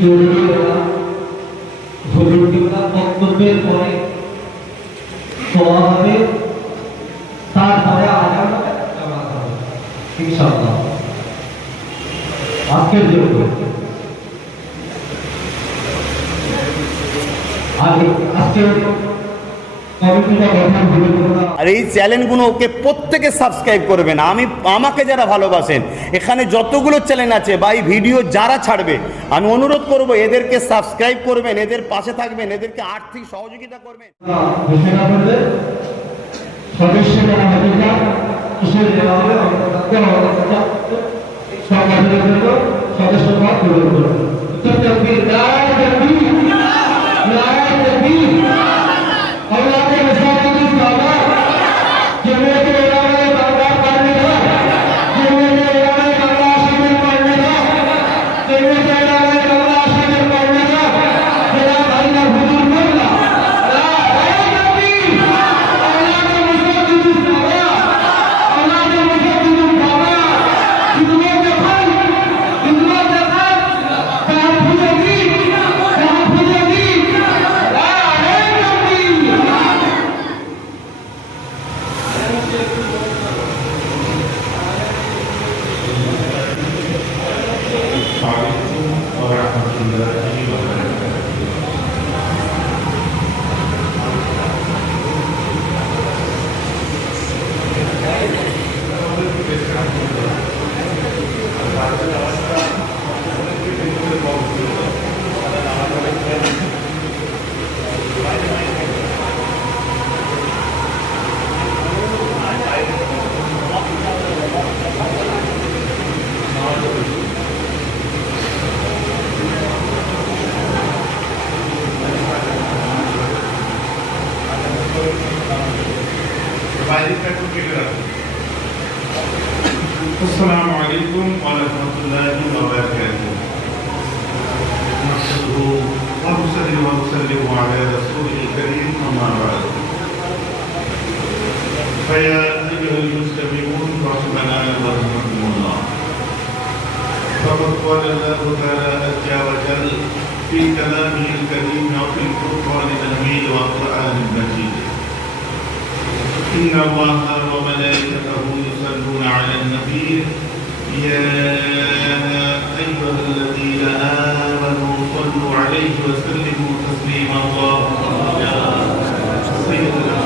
জরুরি ওরা জরুরি ওরা বক্তব্যের পরে দোয়া হবে তারপরে হবে ইনশাআল্লাহ আজকের জন্য আজকে আজকের কমিটিটা গঠন হবে তোমরা আর এই চ্যানেলগুলোকে প্রত্যেকে সাবস্ক্রাইব করবেন আমি আমাকে যারা ভালোবাসেন এখানে যতগুলো চ্যানেল আছে বা এই ভিডিও যারা ছাড়বে আমি অনুরোধ করব এদেরকে সাবস্ক্রাইব করবেন এদের পাশে থাকবেন এদেরকে আর্থিক সহযোগিতা করবেন সদস্য فيا أيها المسلمون رحمنا ورحمكم الله فقد قال الله تعالى عز وجل في كلامه الكريم وفي القرآن الحميد والقرآن المجيد إن الله وملائكته يصلون على النبي يا أيها الذين آمنوا صلوا عليه وسلموا تسليما اللهم صل على سيدنا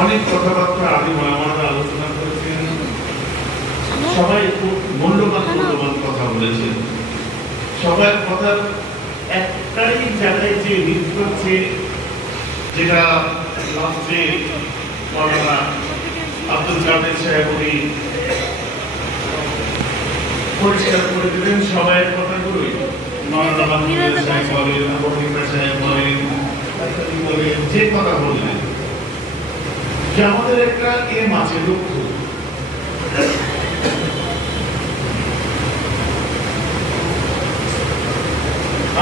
অনেক কথাবার্তা আদি মামারা আলোচনা করেছেন। সবাই খুব মূল্যবান মূল্যবান কথা বলেছেন। সবার কথার একটাই জায়গায় যে হিট করছে যেটা লাস্টে মৌলানা আব্দুল কাদের সাহেব উনি পরিষ্কার করে দিলেন সবাই কথাগুলোই। মৌলানা সাহেব বলেন আবু সাহেব বলেন যে কথা বললেন। যে আমাদের একটা এম আছে লক্ষ্য।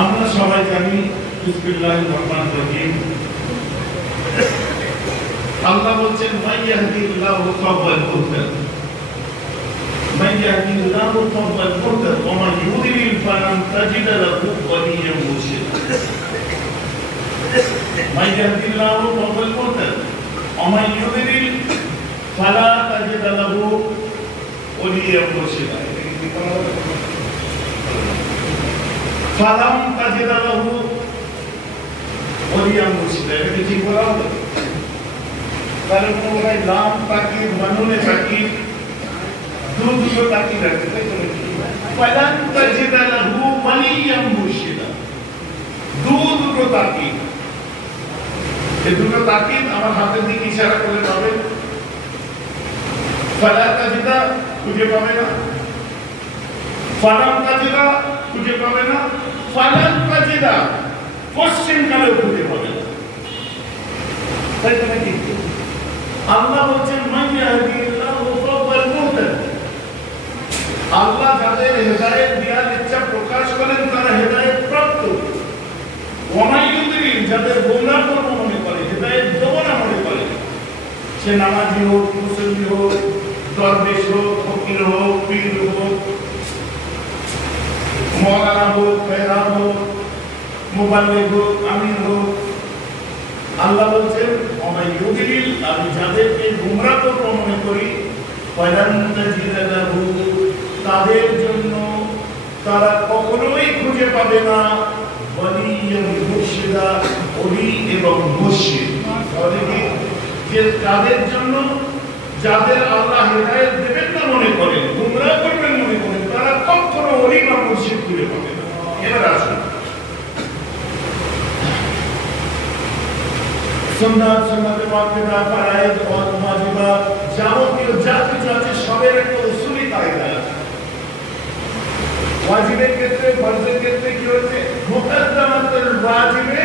আমরা সবাই জানি, বিসমিল্লাহির রহমানির রহিম। আল্লাহ বলছেন মাই ইয়াহদিল্লাহু ফাহুয়াল মুহতাদ মাই ইয়াহদিল্লাহু ফাহুয়াল মুহতাদ ওয়া মান ফালান তাজিদ লাহু ওয়ালিয়্যান মুরশিদা মাই ইয়াহদিল্লাহু ফাহুয়াল মুহতাদ মান ইউদ্লিল ফালা তাজিদ লাহু ওয়ালিয়্যান মুরশিদা ফালাম তাজিদ লাহু অলিয়াম মুর্শিদা এটা ঠিক বলা হলো তাহলে কোনো ভাই লাম তাকিদ বানুনে তাকিদ দু দুটো তাকিদ আছে তাই তো নাকি ফালান তাজিদা লাহু ওয়ালিয়াম মুর্শিদা দু দুটো তাকিদ এই দুটো তাকিদ আমার হাতের দিকে ইশারা করে পাবেন ফালা তাজিদা, খুঁজে পাবে না। ফালান তাজিদা, খুঁজে পাবে না। ফালান তাজিদা, পশ্চিম খুঁজে পাবে না। তাই তো নাকি আল্লাহ বলছেন আল্লাহ যাদের হেদায়েত দেওয়ার ইচ্ছা প্রকাশ করেন, তারা হেদায়েত প্রাপ্ত। ওয়ামাইয়ুদ্দিন যাদের গোমরাহ করব মনে করে হেদায়েত দেবো না মনে করে। সে নামাজি হোক মুসলিম হোক, দরবেশ হোক, ফকির হোক, পীর হোক মৌলানা হোক মেহরাব হোক মোবাল্লিগ হোক, আমির হোক, আল্লাহ বলছেন অমাইয়ুদ্দিন আমি যাদেরকে গুমরাহ করব মনে করি তাদের জন্য তারা কখনোই খুঁজে পাবে না। ওয়ালিয়াম মুর্শিদা ওলি এবং যে তাদের জন্য যাদের আল্লাহ হেদায়েত দেবেন না মনে করেন, গুমরাহ করবেন মনে করেন, তারা কখনো ওলি বা মুর্শিদ খুঁজে পাবে এবার আসুন। যাবতীয় যা কিছু আছে আছে ওয়াজিবের ক্ষেত্রে, ফরজের ক্ষেত্রে কি হচ্ছে মুকদ্দামাতুল ওয়াজিবে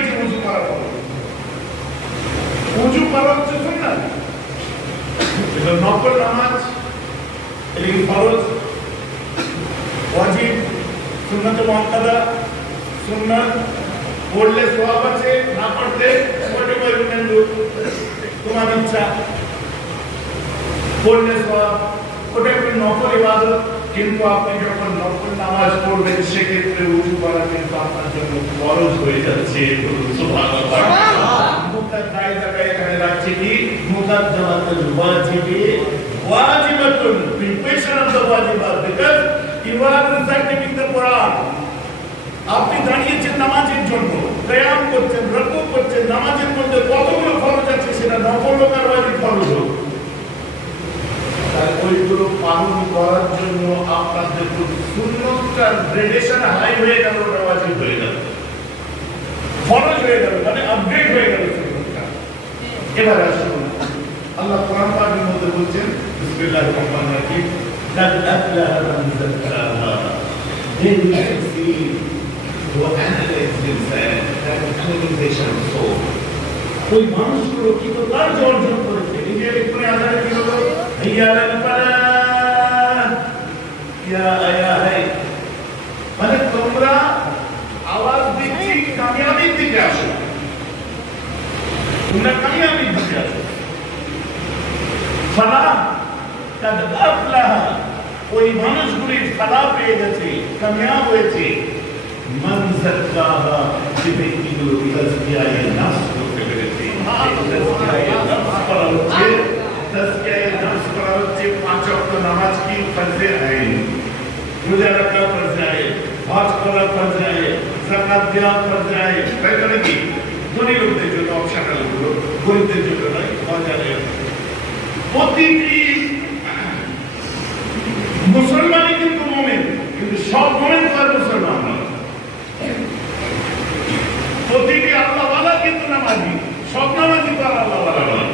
উজু করা হচ্ছে সুন্নাহ এটা নফল নামাজ এটা ফরজ, ওয়াজিব, সুন্নাত মুআক্কাদা, সুন্নাত পড়লে সওয়াব আছে, না পড়লে ওটা করবেন তোমার ইচ্ছা। পড়লে সওয়াব। ওটা একটি নফল ইবাদত, কিন্তু আপনি যখন নফল নামাজ পড়বেন, সেক্ষেত্রে উজু করা কিন্তু আপনার জন্য ফরজ হয়ে যাচ্ছে। মুকাদ্দাই জায়গায় এখানে রাখছি কি মুকাদ্দামাতুল ওয়াজিবি, ওয়াজিবাতুন preparation of the ওয়াজিবাত because you are reciting the Quran. আপনি দাঁড়িয়েছেন নামাজের জন্য, ব্যায়াম করছেন, রকু করছেন, নামাজের মধ্যে কতগুলো খরচ আছে সেটা আর ওয়াজিব খরচ হোক। ওইগুলো পালন করার জন্য আপনাদের শূন্যটা গ্রেডেশন হাই হয়ে গেল ওয়াজিব হয়ে গেল। ফরজ হয়ে গেল মানে আপডেট হয়ে গেল শূন্যটা এবার আসুন। আল্লাহ কোরআন পাকের মধ্যে বলছেন বিসমিল্লাহির রহমানির রহিম قد أفلح من زكاها Then we can see to analyze themselves, that analyzation of soul. ওই মানুষগুলো কি তো কার্য অর্জন করেছে নিজের করে আধারে কি হলো হিয়া লাল ফালাহ ইয়া আয়া হাই মানে তোমরা আওয়াজ দিচ্ছি কামিয়াবির দিকে আসো তোমরা কামিয়াবির দিকে আসো ফালাহ কাদ আফলাহ ওই মানুষগুলির ফালাহ পেয়ে গেছে, কামিয়াব হয়েছে। মান যাক্কাহা যে ব্যক্তিগুলো তাজকিয়ায়ে নাফস করতে পেরেছে। তাজকিয়ায়ে নাফস করা হচ্ছে, তাজকিয়ায়ে নাফস করা হচ্ছে পাঁচ ওয়াক্ত নামাজ কি ফরজে আইন? রোজা রাখা ফরজে আইন, হজ করা ফরজে আইন, যাকাত দেওয়া ফরজে আইন। তাই তো নাকি ধনী লোকদের জন্য অপশনালগুলো গরিবদের জন্য নয় ফরজে আইন প্রতিটি মুসলমানই কিন্তু মোমেন, কিন্তু সব মোমেন তো আর মুসলমান প্রতিটি আল্লাহওয়ালা কিন্তু নামাজি, সব নামাজি তো আল্লাহওয়ালা নয়।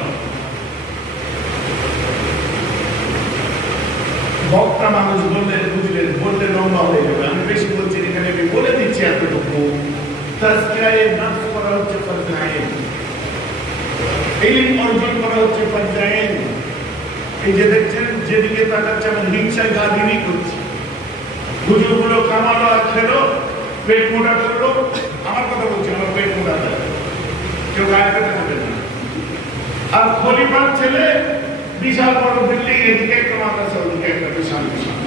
বক্তা মানুষ বললেন বুঝলেন বললে লম্বা হয়ে যাবে। আমি বেশি বলছি এখানে আমি বলে দিচ্ছি এতটুকু। তাজকিয়ায়ে নাফস করা হচ্ছে আইন। ইলম অর্জন করা হচ্ছে আইন। এই যে দেখছেন, যেদিকে তাকাচ্ছে, আমি হিংসায় গা করছি। কামালো আর খেলো, পেট মোটা করল। আমার কথা বলছি, আমার পেট মোটা যায় কেউ গায়ে না। আর খলিফার ছেলে বিশাল বড় বিল্ডিং, এদিকে একটা মাদ্রাসা, ওদিকে একটা বিশাল বিশাল।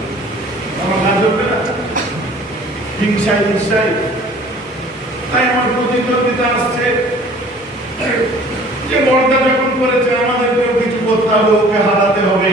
আমার কাজ হবে না? হিংসায় হিংসায়। তাই আমার প্রতিদ্বন্দ্বিতা আসছে। যে বর্দা যখন করেছে, আমাদেরকেও কিছু করতে হবে ওকে হারাতে হবে।